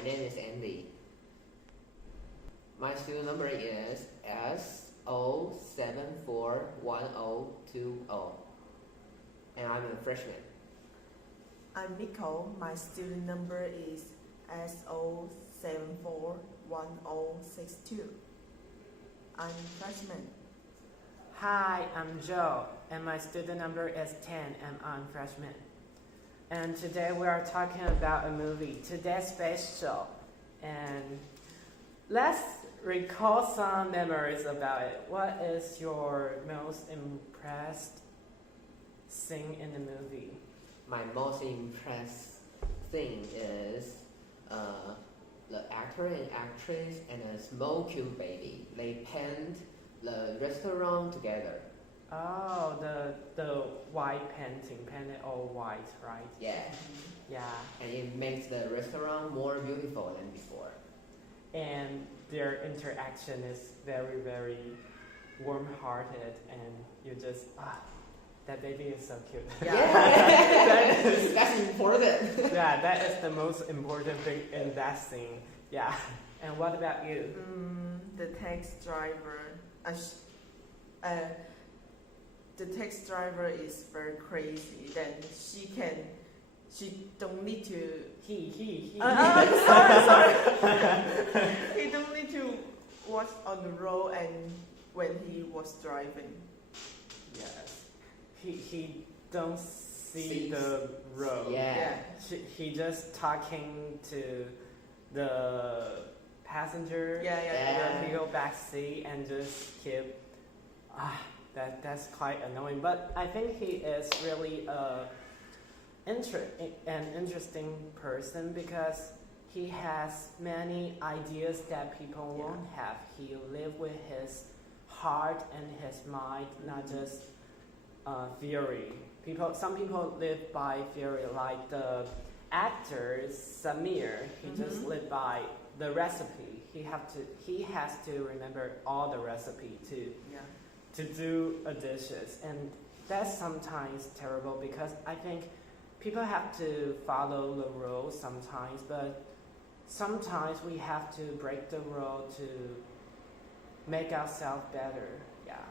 My name is Andy. My student number is S0741020, and I'm a freshman. I'm Nicole. My student number is S0741062. I'm freshman. Hi, I'm Joe, and my student number is 10, and I'm freshman. And today we are talking about a movie, Today's Special, and let's recall some memories about it. What is your most impressed scene in the movie? My most impressed thing is the actor and actress and a small cute baby. They paint the restaurant together. Oh, the white painting, painted all white, right? Yeah, Yeah, and it makes the restaurant more beautiful than before. and their interaction is very, very warm-hearted, and you just, that baby is so cute. Yeah, that's important. Yeah, that is the most important thing in that scene. Yeah. And what about you? The taxi driver. The taxi driver is very crazy. Then she don't need to. He. Sorry. He don't need to watch on the road and when he was driving. Yes. He don't see Sees. the road. Yeah. He just talking to the passenger. Yeah. He go back seat and just keep. That's quite annoying. But I think he is really an interesting person because he has many ideas that people won't have. He live with his heart and his mind, not just theory. Some people live by theory, like the actor Samir. He just live by the recipe. He has to remember all the recipe to do a dishes, and that's sometimes terrible because I think people have to follow the rules sometimes, but sometimes we have to break the rule to make ourselves better. Yeah.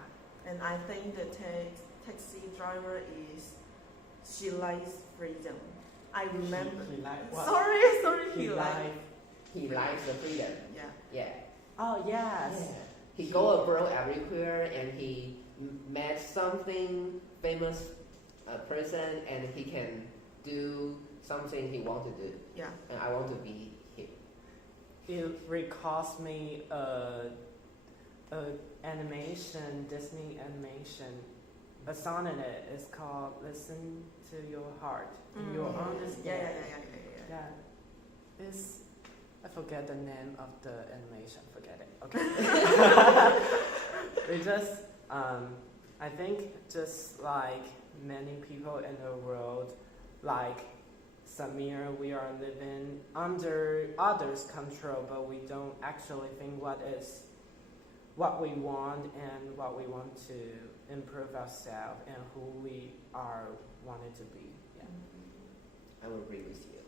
And I think the taxi driver she likes freedom. I remember. He like what? Sorry. He likes the freedom. Yeah. Oh yes. Yeah. He go abroad everywhere and he met something famous person and he can do something he want to do. Yeah. And I want to be him. It recalls me animation, Disney animation. A song in it is called "Listen to Your Heart." You'll understand. Yeah. It's I forget the name of the animation. Forget it. Okay. We just I think just like many people in the world, like Samir, we are living under others' control, but we don't actually think what we want and what we want to improve ourselves and who we are wanted to be. Yeah. I will agree with you.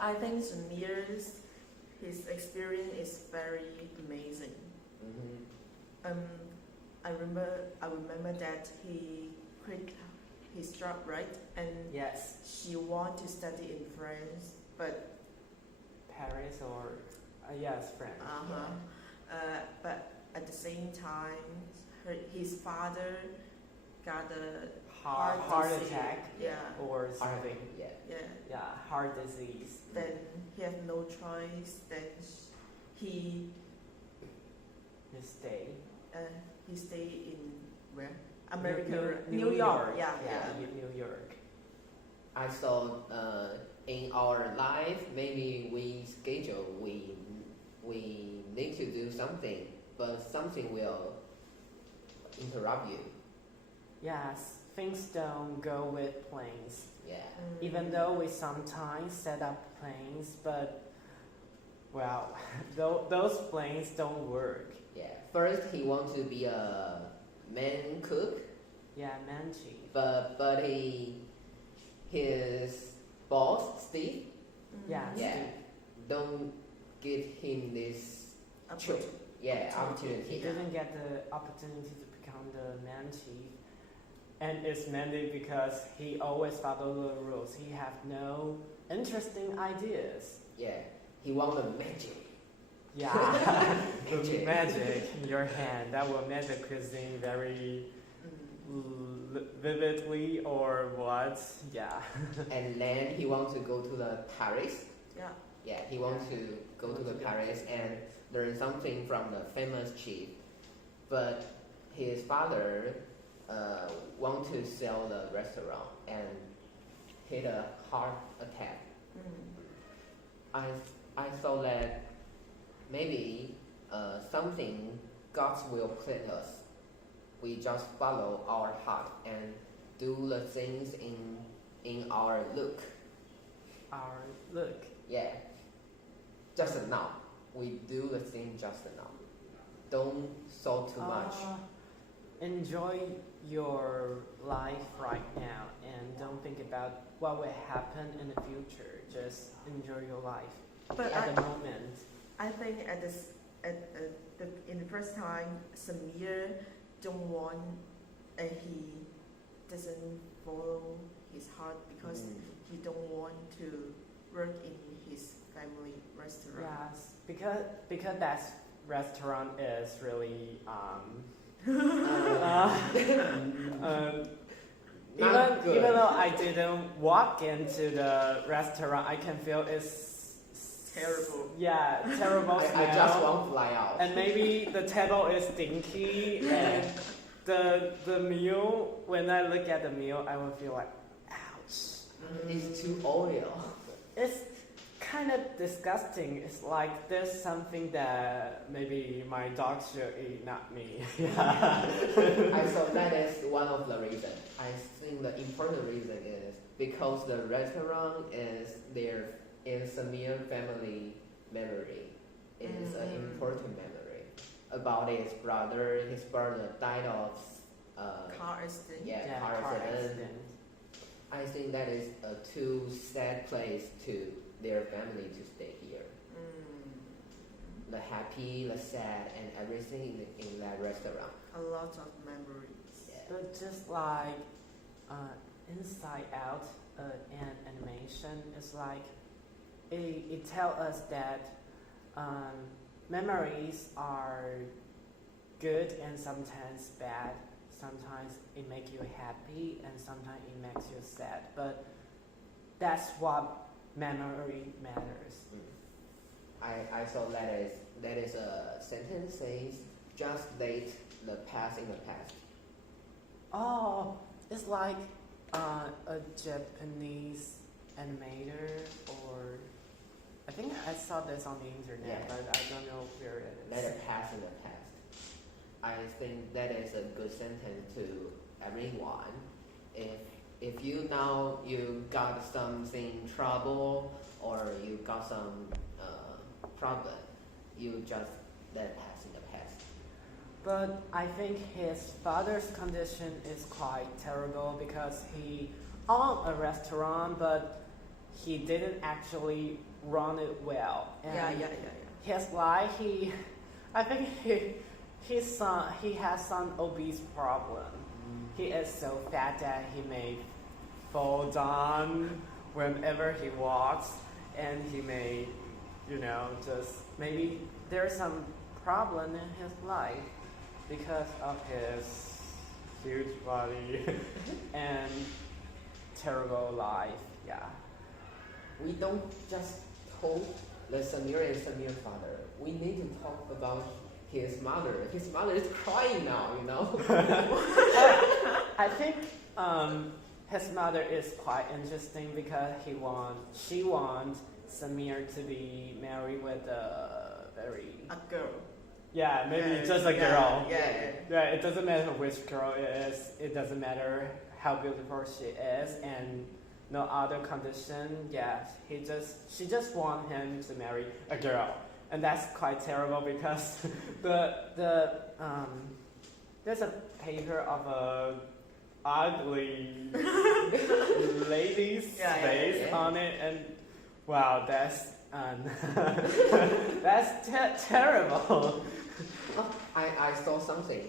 I think Samir's his experience is very amazing. I remember that he quit his job, right? And Yes. she want to study in France, but Paris or yes, France. but at the same time, his father got a Heart disease. attack. Yeah. Or something. Yeah. Heart disease. Then he had no choice. Then he stayed in where? America, New York. Yeah. New York. I thought in our life maybe we need to do something, but something will interrupt you. Yes, things don't go with planes. Yeah. Even though we sometimes set up planes, but well, those planes don't work. Yeah. First, he wants to be a man cook, Yeah, man chief. but his boss, Steve, Yeah, yeah, Steve. don't give him this Opportunity. He opportunity. didn't get the opportunity to become the man chief. And it's mainly because he always follow the rules. He have no interesting ideas. Yeah, he want the magic. Yeah, the Magic. magic in your hand that will make the cuisine very vividly or what? Yeah. And then he want to go to the Paris. Yeah. Yeah, he want to go to the Paris and learn something from the famous chief. But his father want to sell the restaurant and hit a heart attack. I thought that maybe something God will put us. We just follow our heart and do the things in our look. Our look. Yeah. Just now. We do the thing just now. Don't thought too much. Enjoy your life right now and don't think about what will happen in the future. Just enjoy your life But at the moment. I think in the first time, Samir don't want and he doesn't follow his heart because he don't want to work in his family restaurant. Yes, because that restaurant is really Not good. even though I didn't walk into the restaurant, I can feel it's Terrible. Yeah, terrible I smell. just want to fly out. And maybe the table is stinky and the meal, when I look at the meal, I will feel like, ouch. It's too oil. It's kind of disgusting. It's like there's something that maybe my dog should eat, not me. Yeah. I thought that is one of the reasons. I think the important reason is because the restaurant is their Samir family memory. It is an important memory about his brother. His brother died of Car accident. Car accident. I think that is a too sad place to their family to stay here. The happy, the sad, and everything in that restaurant. A lot of memories. But just like Inside Out, an animation, is like it tells us that memories are good and sometimes bad. Sometimes it makes you happy and sometimes it makes you sad. But that's what memory matters. I thought that is a sentence says just date the past in the past. Oh, it's like a Japanese animator, or I think I saw this on the internet, Yeah. but I don't know where it is. Let it pass in the past. I think that is a good sentence to everyone. If you now you got something trouble or you got some problem, you just let it pass in the past. But I think his father's condition is quite terrible because he owned a restaurant, but he didn't actually run it well. And his life, I think he has some obese problem. He is so fat that he may fall down whenever he walks, and he may, just maybe there's some problem in his life because of his huge body and terrible life. Yeah. We don't just talk the Samir and Samir's father. We need to talk about his mother. His mother is crying now, I think his mother is quite interesting because she wants Samir to be married with a girl. Yeah, maybe just a girl. Yeah. It doesn't matter which girl it is. It doesn't matter how beautiful she is, and no other condition. Yeah, she just want him to marry a girl, and that's quite terrible because there's a paper of a ugly lady's Yeah, yeah, face yeah. on it, and wow, that's that's terrible. Oh, I saw something.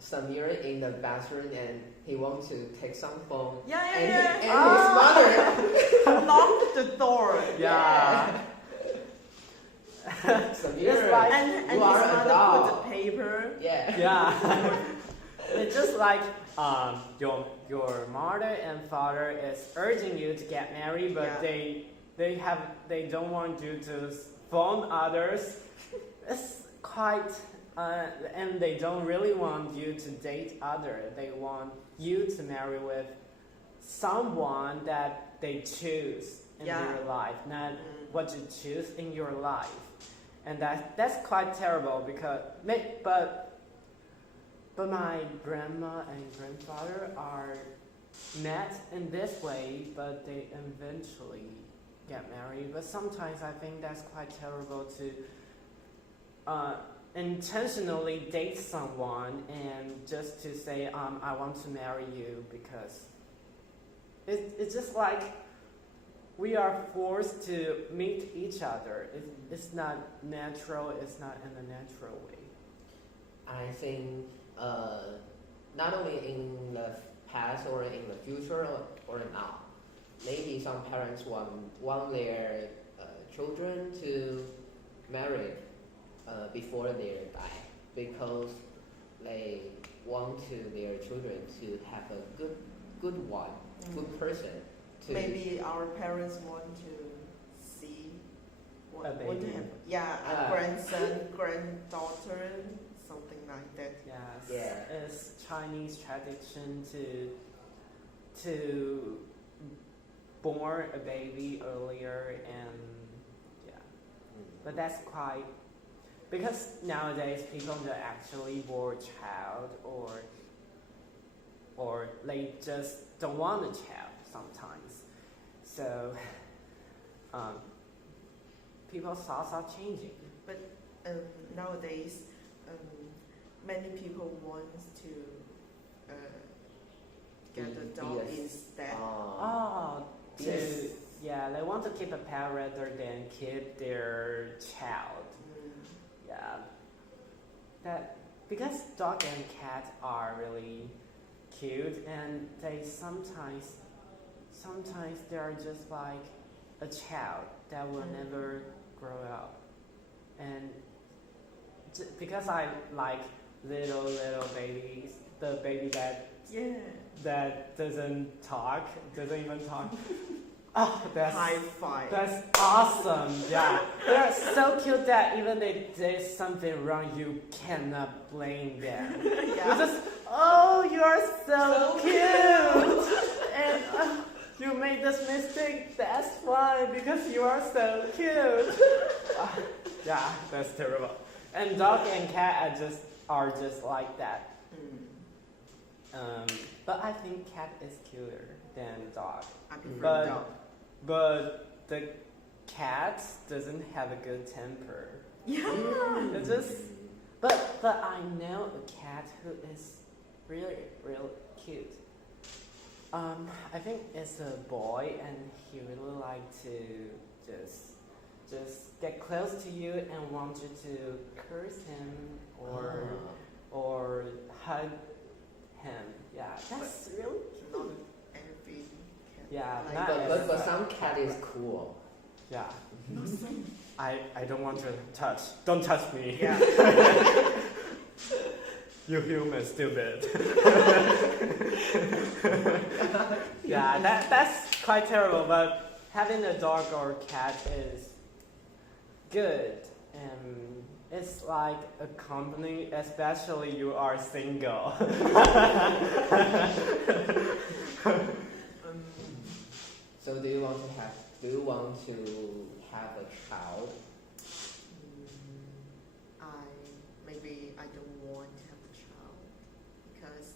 Samir in the bathroom and he wants to take some phone. Yeah, And, yeah, and yeah. his mother. Lock the door. Yeah. Samir, It's like- And you his are a mother doll. put the paper. Yeah. Yeah. It's just like your mother and father is urging you to get married, but Yeah. they don't want you to phone others. It's quite and they don't really want you to date others. They want you to marry with someone that they choose in Yeah. their life, not Mm. what you choose in your life. And that's quite terrible because but my grandma and grandfather are met in this way, but they eventually get married. But sometimes I think that's quite terrible to intentionally date someone and just to say I want to marry you, because it's just like we are forced to meet each other. It's not natural. It's not in a natural way. I think not only in the past or in the future or now, maybe some parents want their children to marry before they die, because they want their children to have a good one, good person. To Maybe our parents want to see, A want to baby. have, yeah, a Ah. grandson, granddaughter, something like that. Yes. Yeah. It's Chinese tradition to born a baby earlier, and yeah. But that's quite, because nowadays people don't actually born a child, or they just don't want a child sometimes. So people's thoughts are changing. Nowadays, many people want to get a Be dog a- instead. Oh, Yes. yeah, they want to keep a pet rather than keep their child. Mm. Yeah, that because dog and cat are really cute, and they sometimes they are just like a child that will never grow up, and because I like little babies, the baby Yeah. that doesn't even talk. Oh, High five. that's awesome. Yeah, they're so cute that even if there's something wrong, you cannot blame them. Yeah. You just, oh, you are so cute, and you made this mistake. That's fine because you are so cute. Yeah, that's terrible. And dog and cat are just like that. Mm. But I think cat is cuter than dog. I prefer But- dog. But the cat doesn't have a good temper. Yeah. It's just, but I know a cat who is really cute. I think it's a boy, and he really like to just get close to you and want you to curse him or hug him. Yeah, that's really Not cute. every cat. Yeah, like not that. But some cat is cool. Yeah. Not some. I don't want to touch. Don't touch me. Yeah. You human, stupid. Yeah, that's quite terrible. But having a dog or cat is good, and it's like a company, especially you are single. So do you want to have a child? Maybe I don't want to have a child because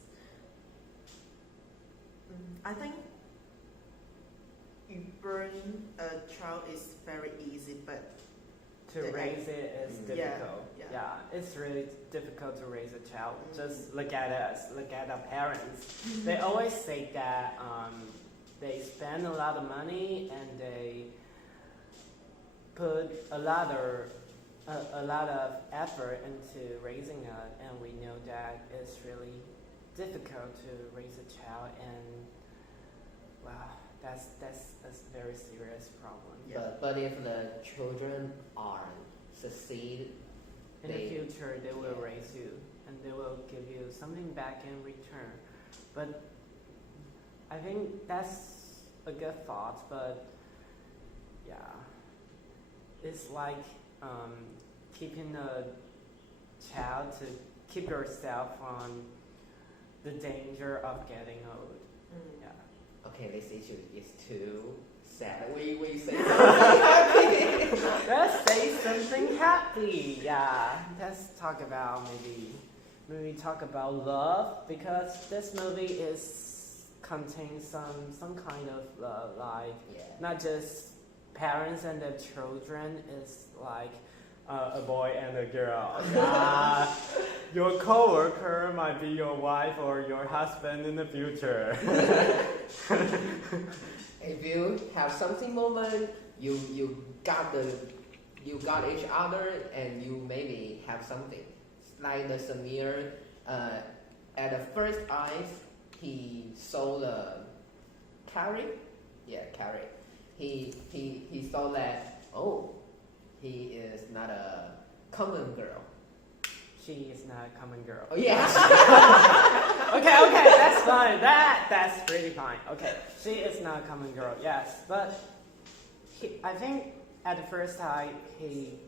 I think you burn a child is very easy, but to raise it is Mm. Yeah, difficult. yeah. Yeah, it's really difficult to raise a child. Just look at us, look at our parents. They always say that they spend a lot of money and they put a lot of effort into raising us, and we know that it's really difficult to raise a child, and wow, that's a very serious problem. Yeah. But if the children are succeed, In the They- future, they will yeah. raise you and they will give you something back in return. But I think that's a good thought. But yeah, it's like keeping a child to keep yourself from the danger of getting old. Mm. Yeah. okay, this issue is too sad. We say something happy. Let's say something happy. Yeah. Let's talk about maybe talk about love, because this movie contains some kind of love, like Yeah. not just parents and the children. It's like a boy and a girl. Your coworker might be your wife or your husband in the future. If you have something moment, you got each other, and you maybe have something. Like the Samir, at the first eyes, he saw the carrot. Yeah, carrot. He saw that, oh, he is not a common girl. She is not a common girl. Oh yeah. Okay, that's fine. That's really fine. Okay, she is not a common girl. Yes, but I think at the first time he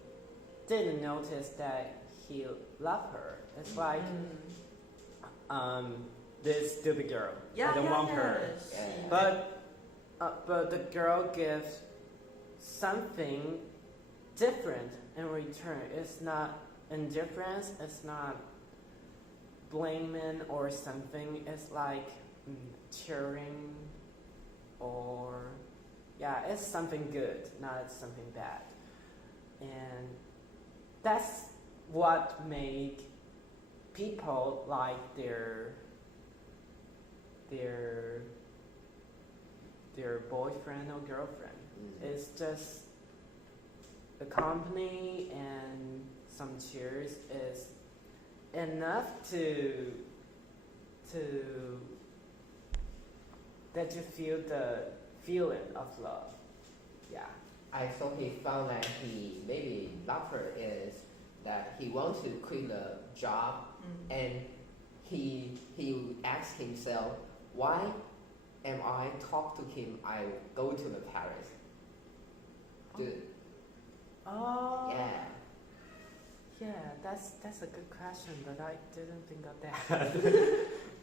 didn't notice that he loved her. It's like this stupid girl. Yeah, I don't yeah, want yeah. her. Yeah. But the girl gives something different in return. It's not indifference. It's not blaming or something. It's like cheering, or yeah, it's something good, not something bad. And that's what made people like their boyfriend or girlfriend. It's just the company and some cheers is enough to that you feel the feeling of love. Yeah. I thought he found that he maybe loved her is that he wants to quit the job, and he asked himself, why am I talk to him? I go to the Paris. Oh. Yeah. Yeah, that's a good question, but I didn't think of that.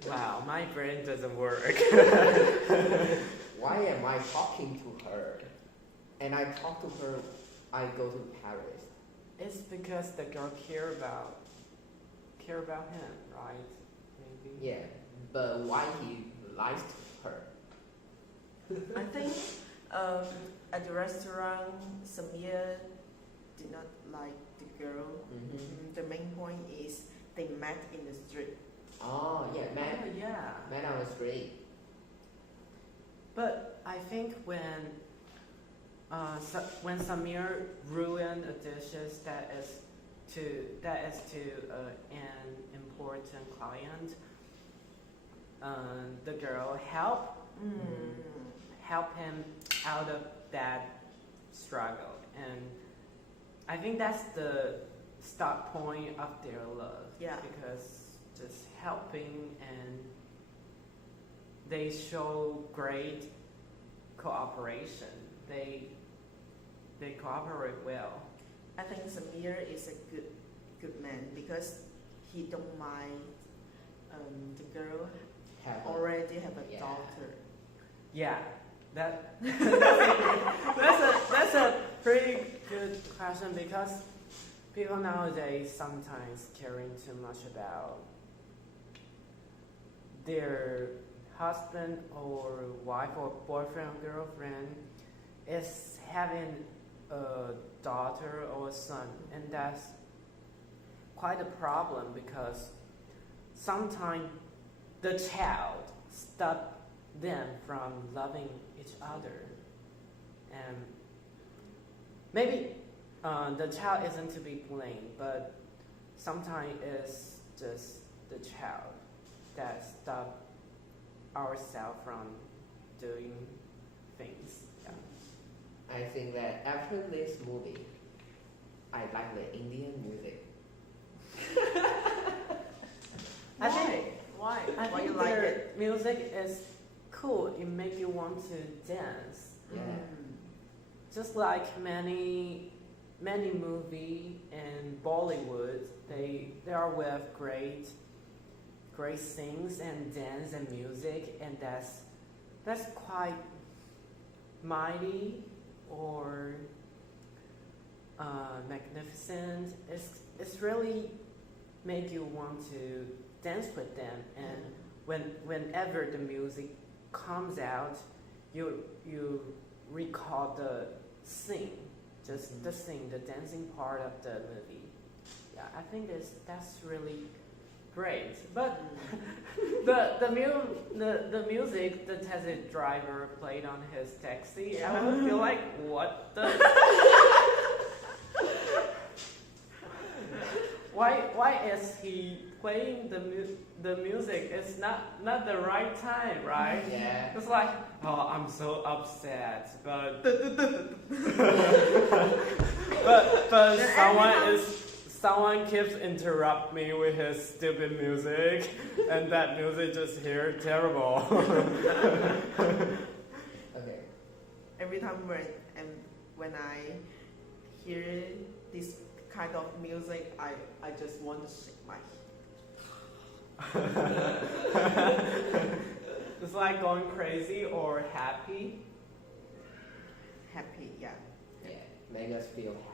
Wow, my brain doesn't work. Why am I talking to her? And I talk to her, I go to Paris. It's because the girl care about him, right? Maybe. Yeah, but why he lies to her? I think at the restaurant, Samir did not like the girl. The main point is they met in the street. Oh, yeah, Oh, yeah. met on the street. But I think when Samir ruined the dishes that is to an important client, the girl help him out of that struggle, and I think that's the start point of their love. Yeah. Because just helping, and they show great cooperation. They cooperate well. I think Samir is a good man because he don't mind the girl already have a Yeah. daughter. Yeah, that's a pretty good question, because people nowadays sometimes caring too much about their husband or wife or boyfriend or girlfriend is having a daughter or a son, and that's quite a problem because sometimes the child stop them from loving each other, and maybe the child isn't to be blamed, but sometimes it's just the child that stop ourselves from doing things. Yeah. I think that after this movie, I like the Indian music. I think Why? I Why think you like their it? music is cool. It makes you want to dance. Yeah. Just like many movie in Bollywood, they are with great sings and dance and music, and that's quite mighty or magnificent. It's really make you want to dance with them, and whenever the music comes out, you recall the sing, just the sing, the dancing part of the movie. Yeah, I think that's really great. But the music the taxi driver played on his taxi, I would feel like, what the? Why is he playing the music? It's not the right time, right? Yeah. It's like, oh, I'm so upset, but someone keeps interrupt me with his stupid music, and that music just here terrible. Okay. Every time when I hear this kind of music, I just want to shake my It's like going crazy or happy. happy, yeah. Yeah. Make us feel happy.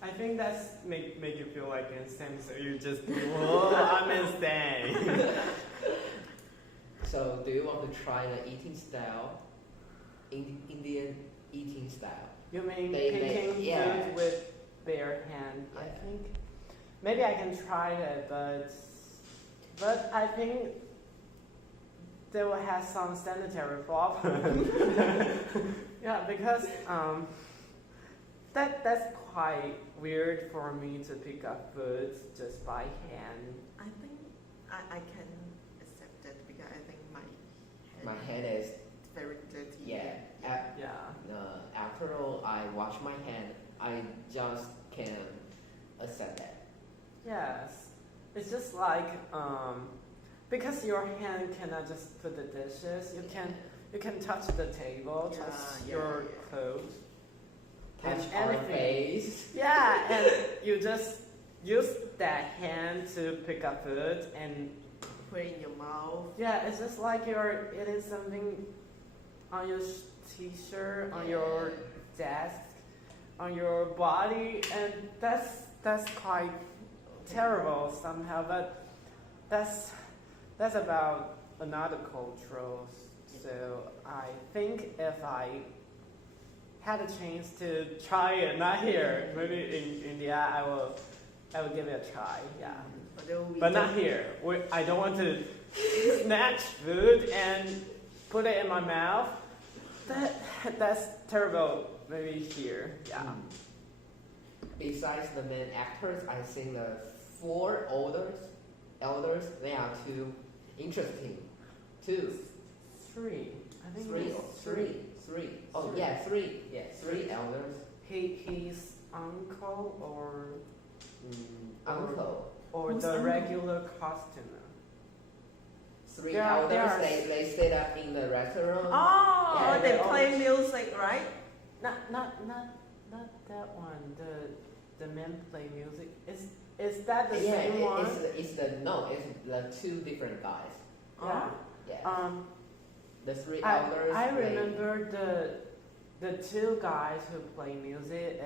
I think that's make you feel like insane, so you just, whoa, I'm insane. So, do you want to try the eating style? Indian eating style. You mean They picking yeah. food with bare hand? I Yeah. think maybe I can try it, but I think they will have some sanitary problem. Yeah, because that's quite weird for me to pick up food just by hand. I think I can accept it because I think My hand is very dirty. yeah. Yeah. After all, I wash my hand. I just can accept that. Yes, it's just like because your hand cannot just put the dishes. You can touch the table, Yeah, touch yeah, your yeah. clothes. Touch And our anything. face. Yeah, and you just use that hand to pick up food, and Put it in your mouth. yeah, it's just like you're eating something on your t-shirt, on your desk, on your body, and that's quite terrible somehow. But that's about another culture. So I think if I had a chance to try it, not here, maybe in India, I will give it a try. Yeah, but not here. I don't want to snatch food and put it in my mouth. That's terrible. Maybe here. Yeah. Besides the main actors, I think the 4 elders, they are too interesting. 2, 3. I think 3, it's 3. Oh Three. yeah, 3. Yeah, 3 elders. His uncle Uncle. or Who's the uncle? regular costumer. 3 They elders. are- They sit up in the restaurant. Oh, Yeah, they they play music, right? Not that one. The men play music. Is that the Yeah, same one? it's the 2 different guys. Yeah. Yeah. The 3 I elders. remember the 2 guys who play music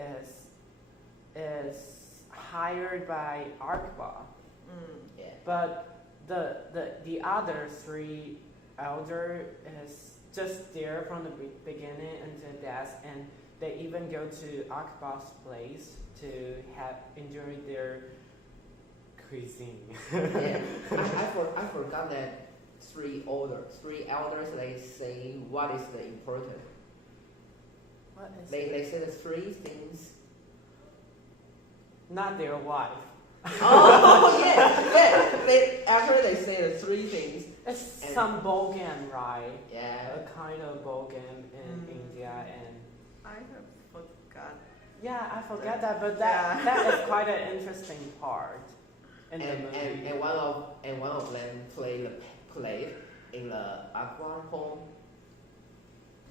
is hired by Arkba, Yeah. but the other 3 elder is just there from the beginning until death, and they even go to Akbar's place to have enjoy their cuisine. Yeah, I forgot that three elders they say what is the important. What is They say the three things. Not their wife. Oh yeah. After they say the three things. It's And- some Bogan, right? Yeah. A kind of Bogan in India, and I have forgot. yeah, I forget that, but that is quite an interesting part in the movie. And one of them played in the Akbar home.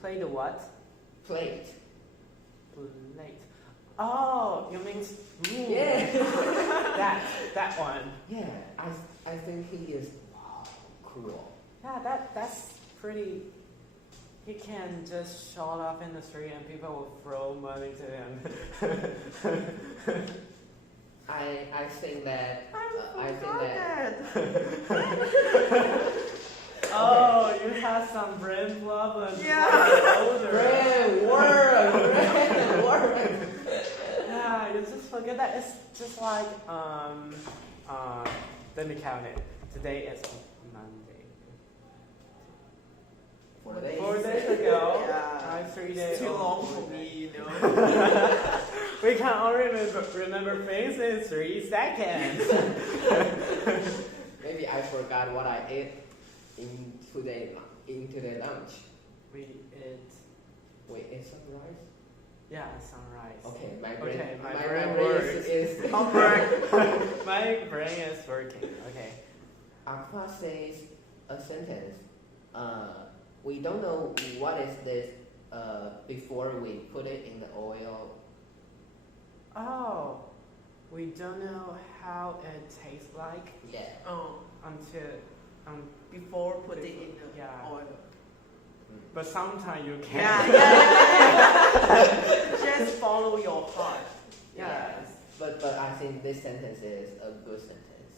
Play the what? Plate. Plate. Oh, you mean spoon? Yeah. that one. Yeah. I think he is cool. Yeah, that's pretty. He can just show off in the street and people will throw money to him. I think that I think forgot that that. Oh, you have some brain problem. Yeah. Older. Grand word. Yeah, you just forget that. It's just like let me count it. Today is Monday. 4 days. 4 days ago. Yeah. 3 days. It's too old. long for me, you know. We can only remember things in 3 seconds. Maybe I forgot what I ate in today lunch. We ate. Wait, ate some rice? Yeah, sunrise. Okay, my brain, Okay, my my brain brain works. is Homework. My brain is working. Okay. Aqua says a sentence. We don't know what is this before we put it in the oil. Oh, we don't know how it tastes like Yeah. Oh, until before put it in the Yeah. oil. but sometimes you can. Yeah. Just follow your heart. Yes. But I think this sentence is a good sentence.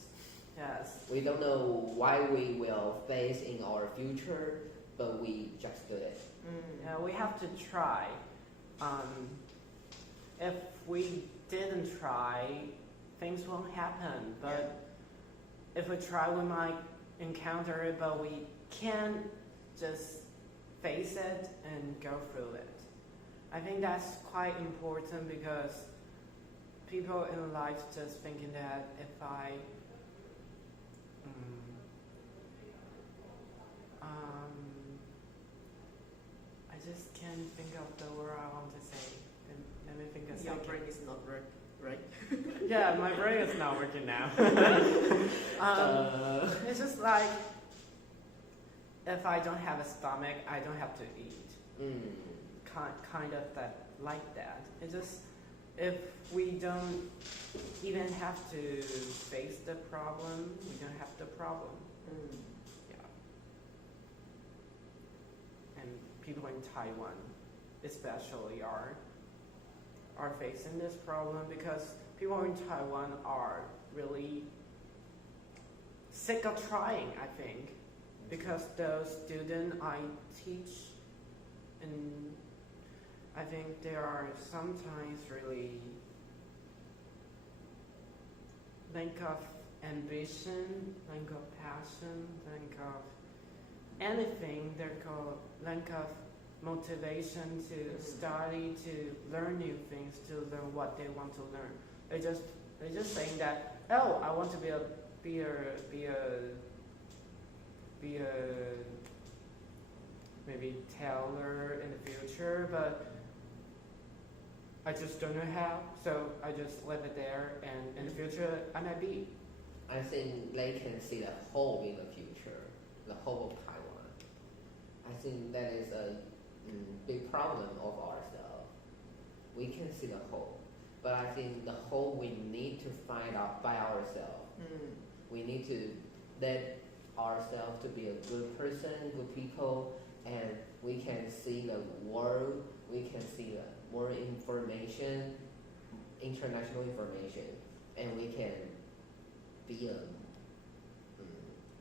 Yes. We don't know why we will face in our future, but we just do it. Yeah, we have to try. If we didn't try, things won't happen. But if we try, we might encounter it, but we can't just face it and go through it. I think that's quite important because people in life just thinking that if I just can't think of the word I want to say. Let me think a Your second. brain is not work, right? Yeah, my brain is not working now. It's just like if I don't have a stomach, I don't have to eat. Kind of that, like that. It's just if we don't even have to face the problem, we don't have the problem. Yeah. And people in Taiwan, especially, are facing this problem because people in Taiwan are really sick of trying, I think, because those students I teach, and I think they are sometimes really lack of ambition, lack of passion, lack of anything. They're called lack of motivation to study, to learn new things, to learn what they want to learn. They're just saying that, oh, I want to be a maybe tailor in the future, but I just don't know how, so I just leave it there, and in the future I might be. I think they can see the whole in the future, the whole of Taiwan. I think that is a big problem of ourselves. We can see the whole, but I think the whole we need to find out by ourselves. We need to let ourselves to be a good person, good people, and we can see the world, we can see the more information, international information, and we can be a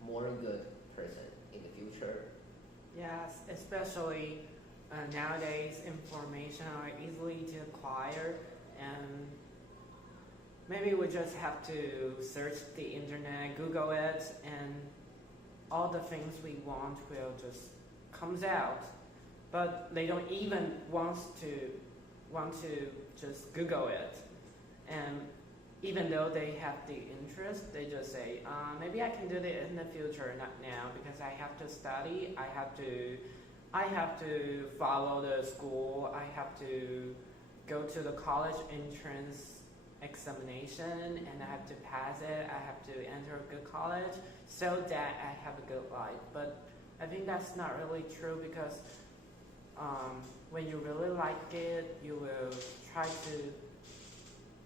more good person in the future. Yes, especially nowadays information are easily to acquire, and maybe we just have to search the internet, Google it, and all the things we want will just comes out. But they don't even want to just Google it, and even though they have the interest, they just say, maybe I can do it in the future, not now, because I have to study, I have to follow the school, I have to go to the college entrance examination, and I have to pass it, I have to enter a good college, so that I have a good life. But I think that's not really true, because when you really like it, you will try to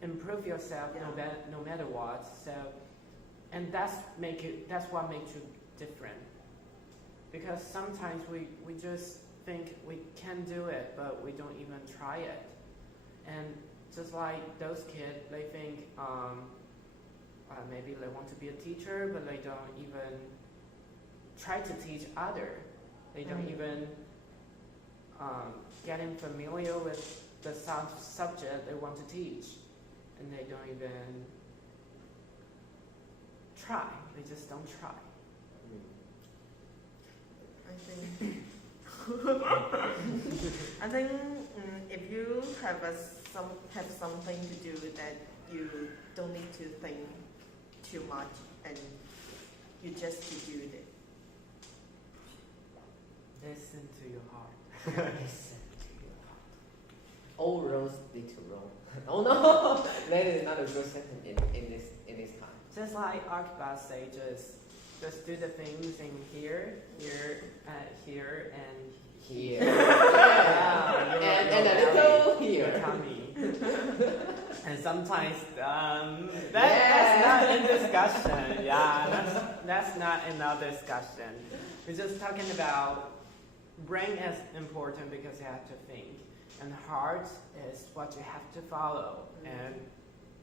improve yourself no matter what. So, and that's what makes you different. Because sometimes we just think we can do it, but we don't even try it. And just like those kids, they think maybe they want to be a teacher, but they don't even try to teach others. They don't even getting familiar with the subject they want to teach. And they don't even try. They just don't try. I think if you have something to do that you don't need to think too much, and you just to do it. Listen to your heart. Listen to your heart. All roads lead to Rome. Oh no, that is not a good sentence in this time. Just like Archibald say, just do the things in here, and Here. Yeah, and a little your here. tummy. And sometimes that's not in discussion. Yeah, that's not in our discussion. We're just talking about brain is important because you have to think. And heart is what you have to follow. And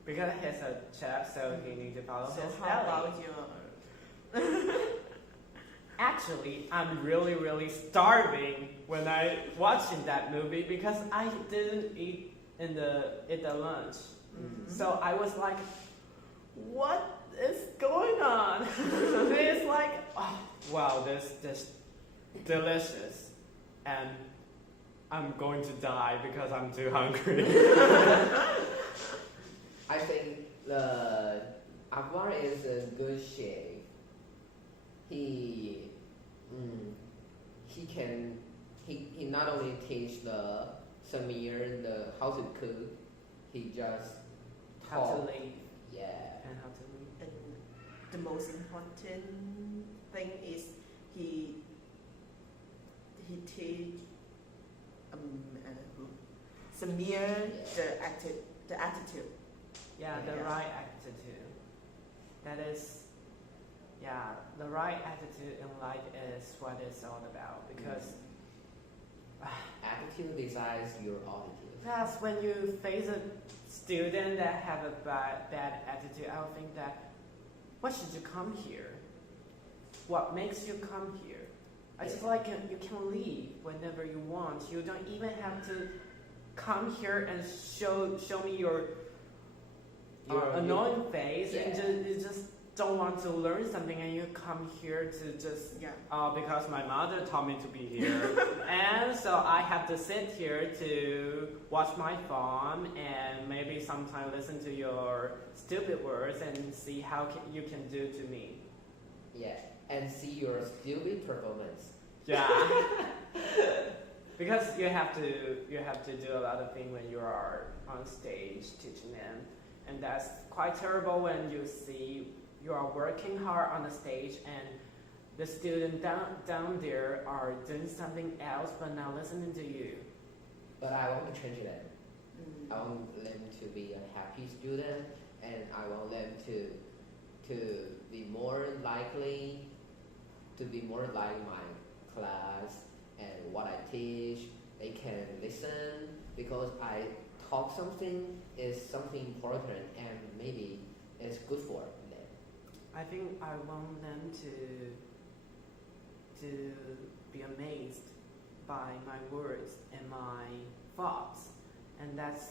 because he's a chef, so he needs to follow his how belly. about your... Actually, I'm really, really starving when I watching that movie because I didn't eat in the lunch. So I was like, what is going on? It's like, oh, wow, this delicious. And I'm going to die because I'm too hungry. I think the Akbar is a good chef. He not only teach the Samir how to cook, he just How to taught. live Yeah. and how to live. And the most important thing is he teach Samir the attitude. Yeah, the Yeah. right attitude. That is, yeah, the right attitude in life is what it's all about. Because Attitude decides your attitude. that's when you face a student that have a bad attitude, I'll think that, what should you come here? What makes you come here? I just like you can leave whenever you want. You don't even have to come here and show me your annoying face, and you just don't want to learn something, and you come here to just because my mother taught me to be here, and so I have to sit here to watch my phone and maybe sometimes listen to your stupid words and see how you can do to me. Yeah, and see your stupid performance. Yeah. Because you have to do a lot of things when you are on stage teaching them, and that's quite terrible when you see you are working hard on the stage and the student down there are doing something else but not listening to you. But I want to change that. I want them to be a happy student, and I want them to be more likely to be more like my class and what I teach. They can listen because I talk something is something important and maybe it's good for them. I think I want them to be amazed by my words and my thoughts, and that's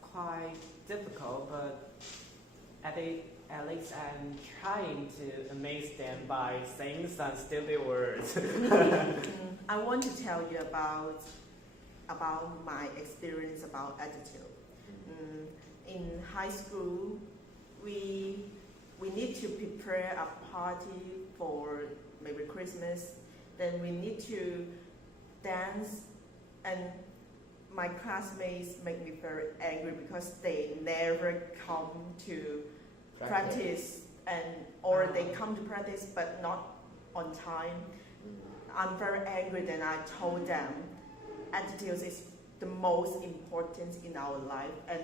quite difficult. But at least I'm trying to amaze them by saying some stupid words. I want to tell you about my experience about attitude. In high school, we need to prepare a party for maybe Christmas. Then we need to dance, and my classmates make me very angry because they never come to practice, or they come to practice but not on time. I'm very angry. Then I told them, attitude is the most important in our life, and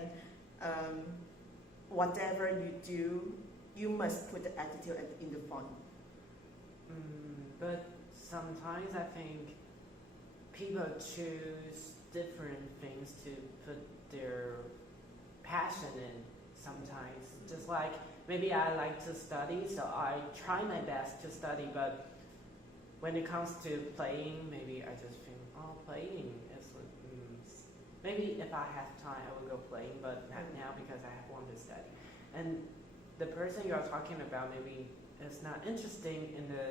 whatever you do, you must put the attitude in the front. But sometimes I think people choose different things to put their passion in. Sometimes, just like maybe I like to study, so I try my best to study, but when it comes to playing, maybe I just think, oh, playing is maybe if I have time I will go playing, but not now because I want to study. And the person you are talking about maybe is not interesting in the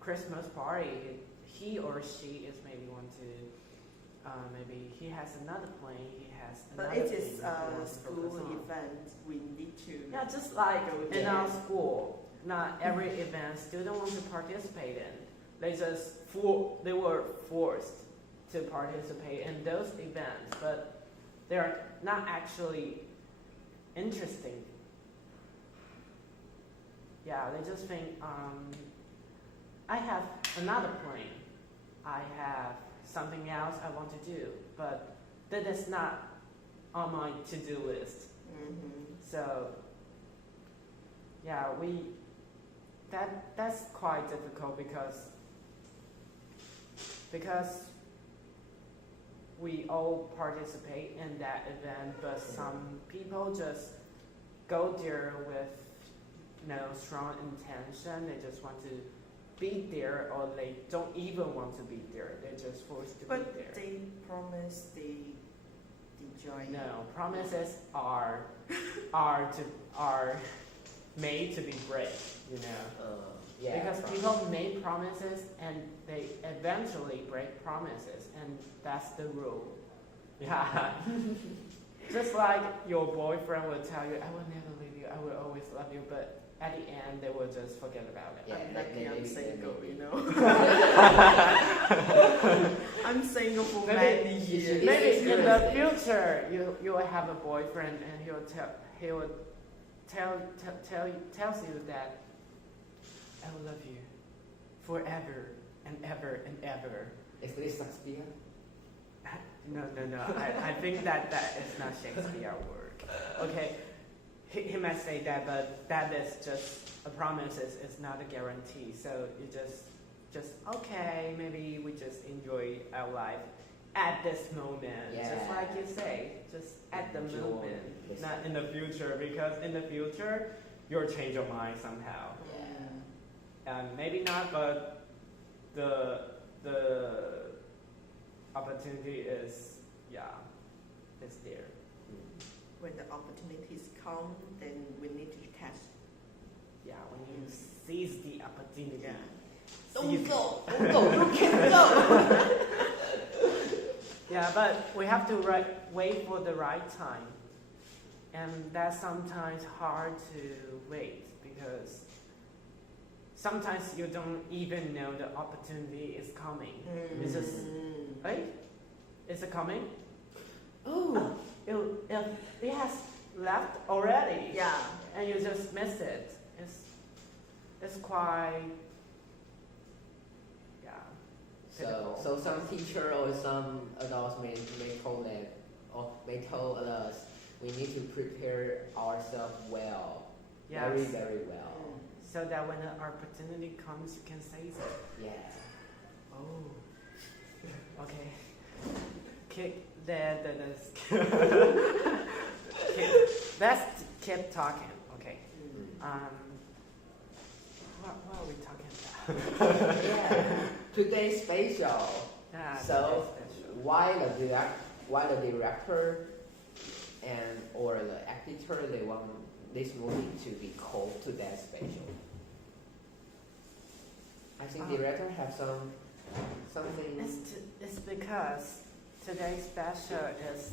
Christmas party. He or she is maybe want to maybe he has another plan, he has another But it thing is that he a wants to focus school on. event. We need to. Yeah, just like go in there. our school, not every event student want to participate in. They were forced to participate in those events, but they are not actually interesting. Yeah, they just think, I have another plan. I have something else I want to do, but that is not on my to-do list. So, yeah, that's quite difficult because we all participate in that event, but some people just go there with no strong intention. They just want to be there, or they don't even want to be there. They're just forced to be there. But they promise they join. No, promises are made to be break, you know. Yeah, Because people make promises and they eventually break promises, and that's the rule. Yeah. Just like your boyfriend will tell you, I will never leave you, I will always love you, but at the end they will just forget about it. Yeah, I'm lucky I'm maybe- single, maybe. you know. I'm single for Maybe- many years. Maybe in the Seriously. future you will have a boyfriend and he will tells you that I will love you forever and ever and ever. Is this Shakespeare? No. I think that is not Shakespeare work. Okay, he might say that, but that is just a promise. It's not a guarantee. So you just okay. Maybe we just enjoy our life at this moment, just Yeah. like you say, just at the Enjoy moment, this not in the future. Because in the future, you'll change your mind somehow. Yeah. And maybe not, but the opportunity is there. When the opportunities come, then we need to catch. Yeah, when you seize the opportunity. Don't go, you can't go. Yeah, but we have to wait for the right time, and that's sometimes hard to wait because sometimes you don't even know the opportunity is coming. It's just, right? Is it coming? Oh, It has left already. Yeah. And you just miss it. It's quite, yeah. difficult. so some teacher or some adults may told them or may told us we need to prepare ourselves well, Yes. very very well. So that when the opportunity comes, you can seize it. Yeah. Oh. Okay. Let's keep talking. Okay. What are we talking about? Yeah. today's special. Yeah, So, that's special. Why the director and or the actor they want this movie to be called Today's Special? I think director have something. It's because today's special is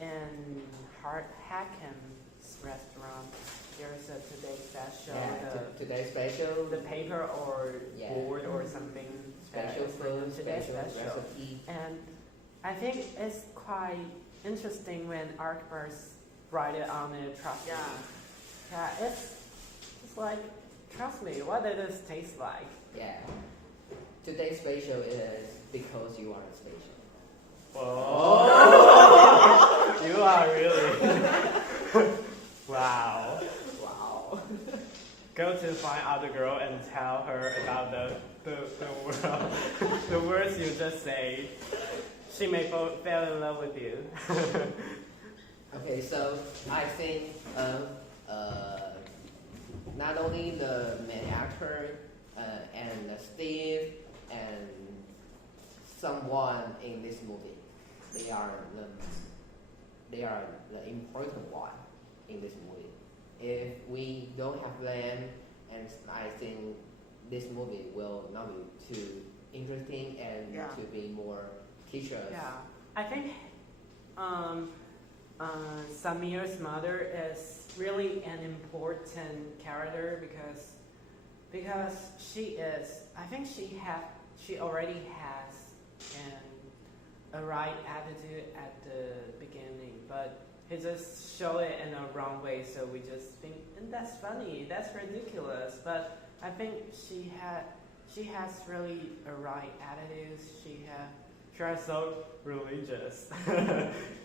in Hart Hackham's restaurant. There's a today's special. Yeah, today's special. The paper or Yeah. board or something. Special food, today's special recipe. And I think it's quite interesting when archivers write it on the trust me. Yeah, it's like, trust me, what does this taste like? Yeah. Today's special is because you are special. Oh, you are really. Wow. Wow. Go to find other girl and tell her about the world, the words you just say. She may fall in love with you. Okay, so I think not only the main actor and Steve and someone in this movie, they are the important one in this movie. If we don't have them, and I think this movie will not be too interesting and to be more teachers. Yeah, I think Samir's mother is really an important character because she is. I think she already has a right attitude at the beginning, but he just show it in a wrong way. So we just think, and that's funny, that's ridiculous. But I think she has really a right attitude. She is so religious.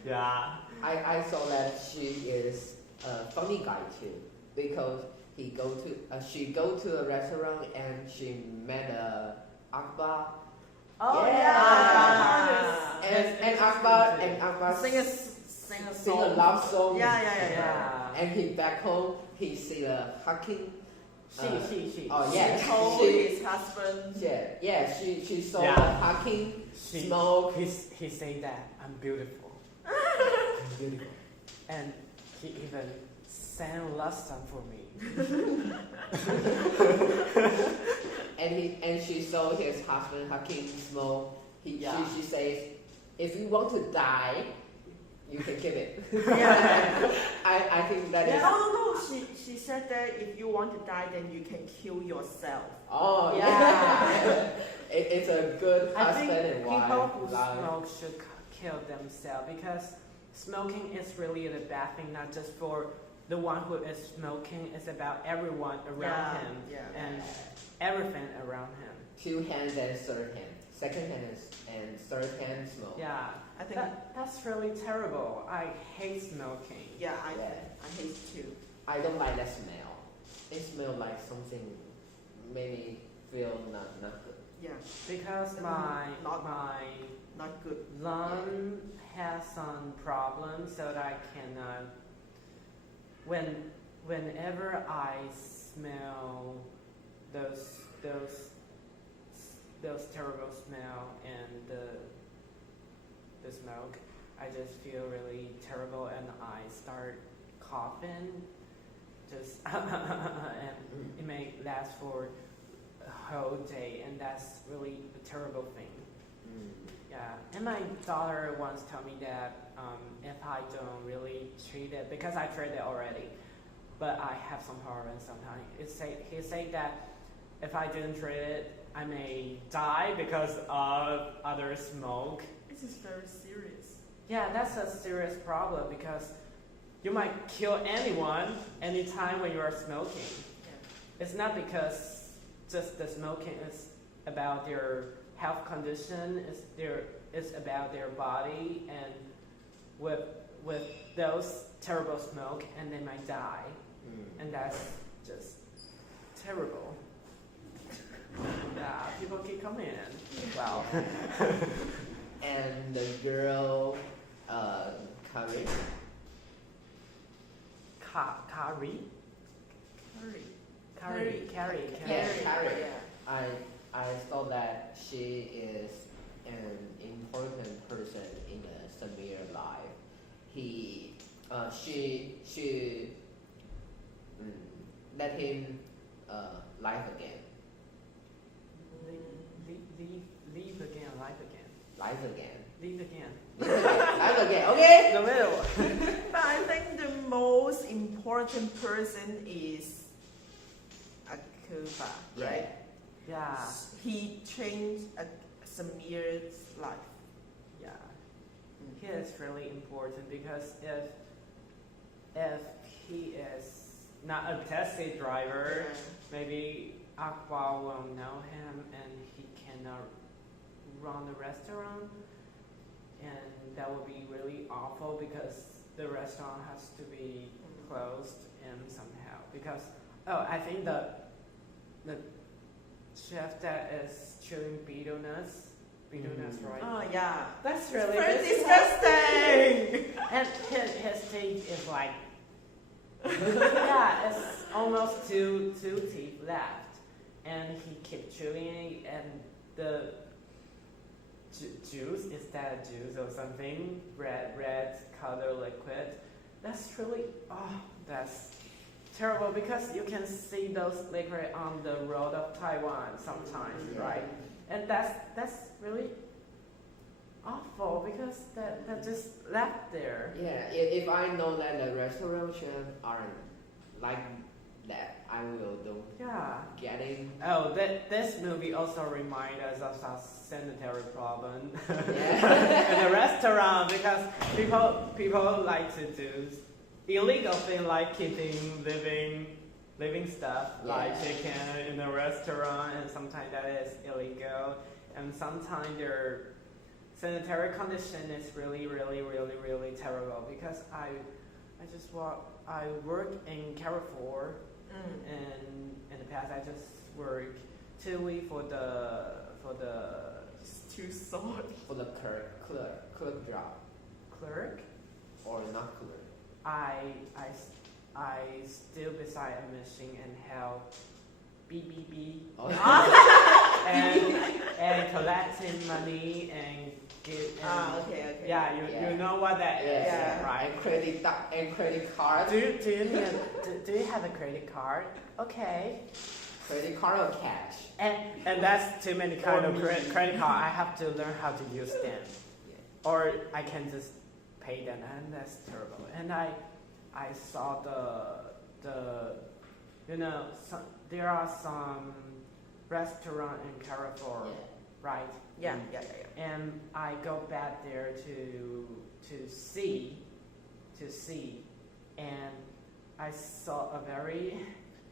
Yeah. I saw that she is a funny guy too, because she go to a restaurant and she met Akbar. Oh yeah. yeah. And Akbar Sing a love song. Yeah. And he back home, he see the hugging. She. Oh yeah. She told his husband. Yeah. She saw Yeah. the hugging, smoke. He said that I'm beautiful. Beautiful. And he even sang love song for me. And she saw his husband hugging smoke. She says, if you want to die, you can kill it. Yeah. I think that is. No. She said that if you want to die, then you can kill yourself. Oh Yeah. It's a good I husband think and wife. people who life. smoke should kill themselves because smoking is really the bad thing, not just for the one who is smoking. It's about everyone around him and everything around him. 2 hands and third hand. Second hand and third hand smoke. Yeah, I think. that's really terrible. I hate smoking. Yeah, I Yeah. hate too. I don't like that smell. It smells like something made me feel not good. Yeah, Because my not good. lung has some problems, so that I cannot. Whenever I smell those terrible smell and the smoke, I just feel really terrible and I start coughing. Just and it may last for a whole day, and that's really a terrible thing. Yeah, and my daughter once told me that if I don't really treat it, because I treat it already, but I have some heartburn sometimes. He said that if I didn't treat it, I may die because of other smoke. This is very serious. Yeah, that's a serious problem because you might kill anyone anytime when you are smoking. Yeah. It's not because just the smoking is about their health condition, it's about their body, and with those terrible smoke, and they might die, and that's just terrible. Yeah, people keep coming in. Wow. And the girl, Carrie. Carrie. Yeah, Carrie. I I thought that she is an important person in Samir's life. She let him life again, Leave again, life again. life again, Leave again. life again. Okay. The middle. But I think the most important person is Akuba, right? Yeah. He changed Samir's life. Yeah. He is really important because if he is not a taxi driver, maybe Akbar will know him and he cannot run the restaurant, and that would be really awful because the restaurant has to be closed and somehow because I think the chef that is chewing betel nuts, right? Oh yeah, That's it's really very disgusting. And his teeth is like yeah, it's almost two teeth left, and he kept chewing, and the juice, is that a juice or something, red color liquid, that's really that's terrible because you can see those liquid on the road of Taiwan sometimes, Yeah. right? And that's really awful because that just left there. Yeah, if I know that the restaurant chef aren't like that, I will don't Yeah. get in. Oh, this movie also reminds us of some sanitary problem Yeah. in a restaurant because people like to do illegal thing like keeping living stuff like Yeah. chicken in a restaurant, and sometimes that is illegal, and sometimes their sanitary condition is really terrible because I work in Carrefour. And in the past, I just worked 2 weeks for the It's too salt. For the clerk job clerk. or not clerk. I still beside a machine and help beep Oh, and collecting money and give. Okay. Yeah, Yeah. you know what that is, Yeah. right? and credit card. Do you have a credit card? Okay. Credit card or cash? And that's too many kind of credit card. I have to learn how to use them, or I can just pay them, and that's terrible. And I saw there are some restaurant in Carrefour, right? Yeah. And I go back there to see, and I saw a very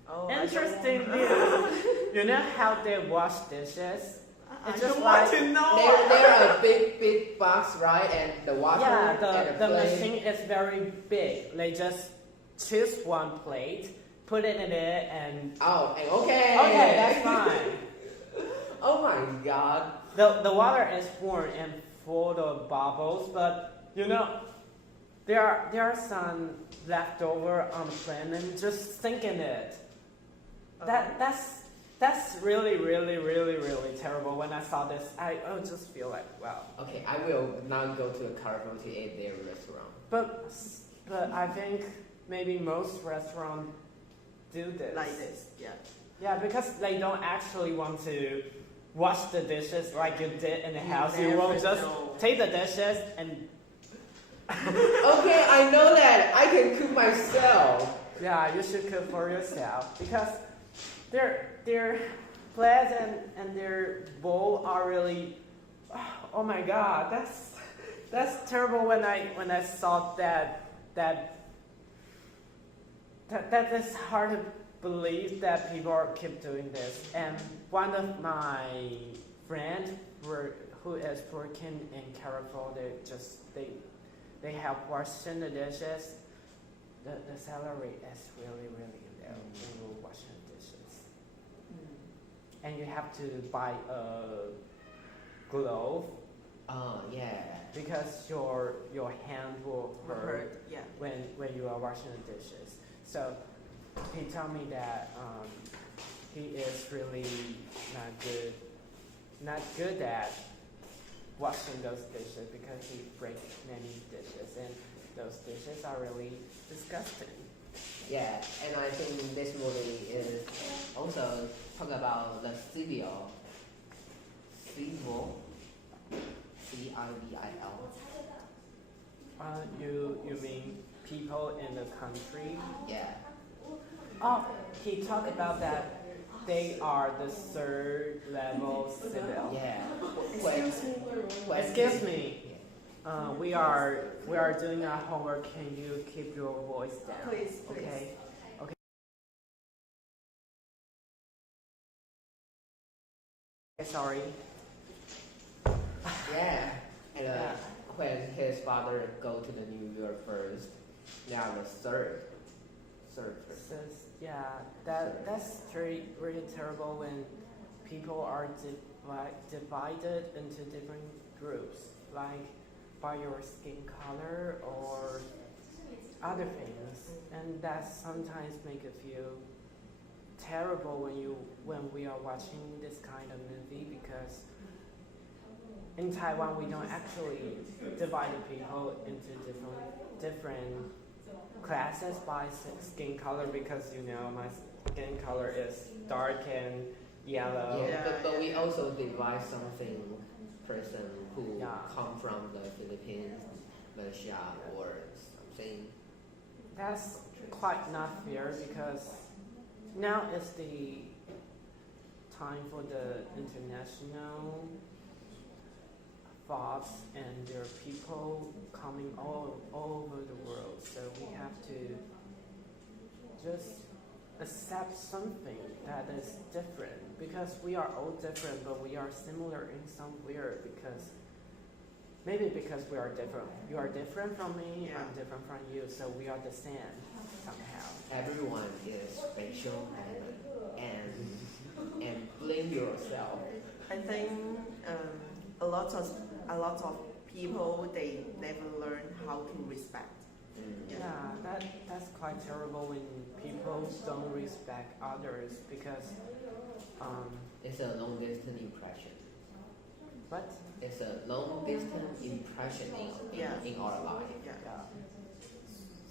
Oh, interesting view. You know how they wash dishes? I It's don't just want like to know. There are a big box, right? And the water yeah, and the plate. machine is very big. They just choose one plate, put it in it, and Oh, and okay. okay, that's fine. Oh my god. The water is warm and full of bubbles, but there are some leftover on the plate and just sink in it. That's really terrible. When I saw this, I just feel like wow. Okay, I will not go to a Carrefour to eat their restaurant. But I think maybe most restaurants do this. like this. Yeah. Yeah, because they don't actually want to wash the dishes like you did in the house. You never won't just know. take the dishes and Okay, I know that. I can cook myself. yeah, you should cook for yourself because their plates and their bowl are really oh my god, that's terrible. When I saw that is hard to believe that people keep doing this. And one of my friends who is working in Carrefour, they help washing the dishes. The salary is really low when you're washing dishes. And you have to buy a glove Oh yeah. because your hand will hurt Yeah. when you are washing the dishes. So he told me that he is really not good at washing those dishes because he breaks many dishes, and those dishes are really disgusting. Yeah, and I think this movie is also talk about the civil, CIVIL. You mean people in the country? Yeah, Oh, he talked about that they are the third level civil. yeah. Excuse me. Excuse me. We are doing our homework. Can you keep your voice down? Please, please. Okay. Okay. Sorry. Yeah, and Yeah. when his father go to the New York first, now the third person. Yeah, that's really terrible when people are divided into different groups, like by your skin color or other things, and that sometimes make you feel terrible when we are watching this kind of movie, because in Taiwan we don't actually divide the people into different classes by skin color, because my skin color is dark and yellow. Yeah, Yeah, but we yeah. also divide something person who Yeah. come from the Philippines, Malaysia, or something. That's quite not fair, because now is the time for the international thoughts, and there are people coming all over the world, so we have to just accept something that is different, because we are all different, but we are similar in somewhere, because we are different. You are different from me, Yeah. I'm different from you, so we are the same somehow. Everyone is special, and blame yourself. I think a lot of people, they never learn how to respect. Yeah, that's quite terrible when people don't respect others, because It's a long distance impression. but It's a long distance impression Yeah. in our life. Yeah. yeah,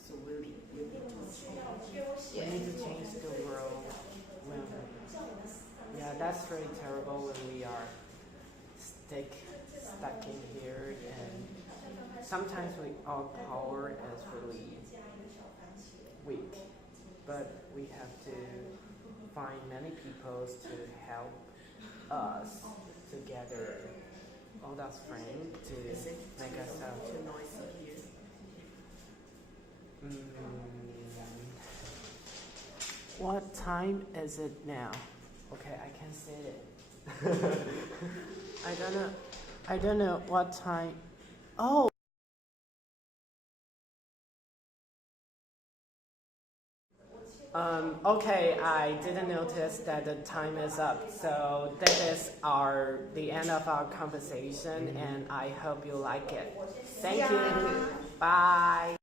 So we need to change. we need to change the world. When that's very terrible when we are stuck in here, and sometimes our power is really weak, but we have to find many people to help us together, all that strength to Is it make ourselves. too noisy here? What time is it now? Okay, I can say it. I don't know what time. Oh. Okay, I didn't notice that the time is up. So that is the end of our conversation, and I hope you like it. Thank you. Bye.